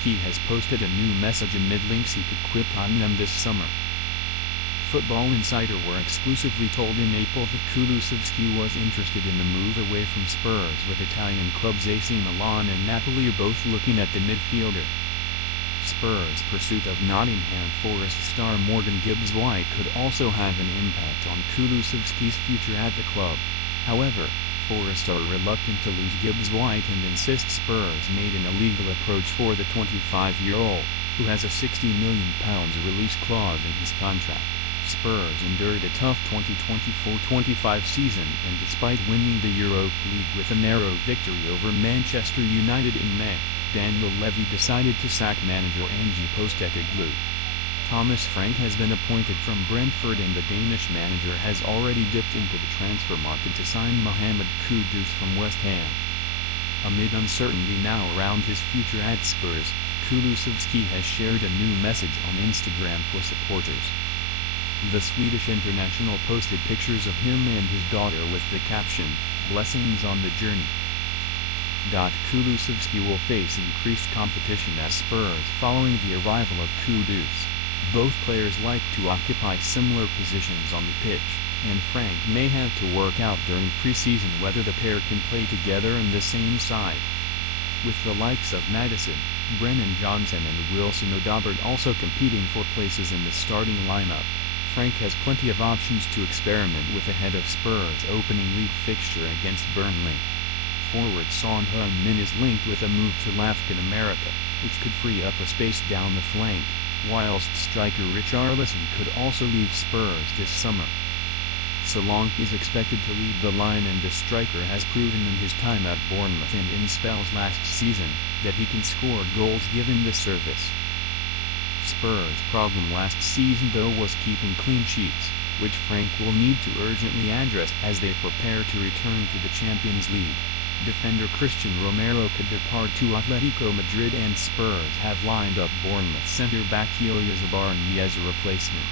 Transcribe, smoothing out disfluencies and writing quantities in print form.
Kulusevski has posted a new message amid links he could quit Tottenham this summer. Football Insider were exclusively told in April that Kulusevski was interested in the move away from Spurs, with Italian clubs AC Milan and Napoli are both looking at the midfielder. Spurs' pursuit of Nottingham Forest star Morgan Gibbs-White could also have an impact on Kulusevski's future at the club. However, Forest are reluctant to lose Gibbs-White and insist Spurs made an illegal approach for the 25-year-old, who has a £60 million release clause in his contract. Spurs endured a tough 2024-25 season, and despite winning the Europa League with a narrow victory over Manchester United in May, Daniel Levy decided to sack manager Ange Postecoglou. Thomas Frank has been appointed from Brentford, and the Danish manager has already dipped into the transfer market to sign Mohammed Kudus from West Ham. Amid uncertainty now around his future at Spurs, Kulusevski has shared a new message on Instagram for supporters. The Swedish international posted pictures of him and his daughter with the caption, "Blessings on the journey." Kulusevski will face increased competition at Spurs following the arrival of Kudus. Both players like to occupy similar positions on the pitch, and Frank may have to work out during pre-season whether the pair can play together in the same side. With the likes of Maddison, Brennan Johnson and Wilson Odobert also competing for places in the starting lineup, Frank has plenty of options to experiment with ahead of Spurs' opening league fixture against Burnley. Forward Son Heung-min is linked with a move to Latin America, which could free up a space down the flank, whilst striker Richarlison could also leave Spurs this summer. Solanke is expected to lead the line, and the striker has proven in his time at Bournemouth and in spells last season that he can score goals given the service. Spurs' problem last season though was keeping clean sheets, which Frank will need to urgently address as they prepare to return to the Champions League. Defender Christian Romero could depart to Atletico Madrid, and Spurs have lined up Bournemouth centre-back Ilya Zabarny as a replacement.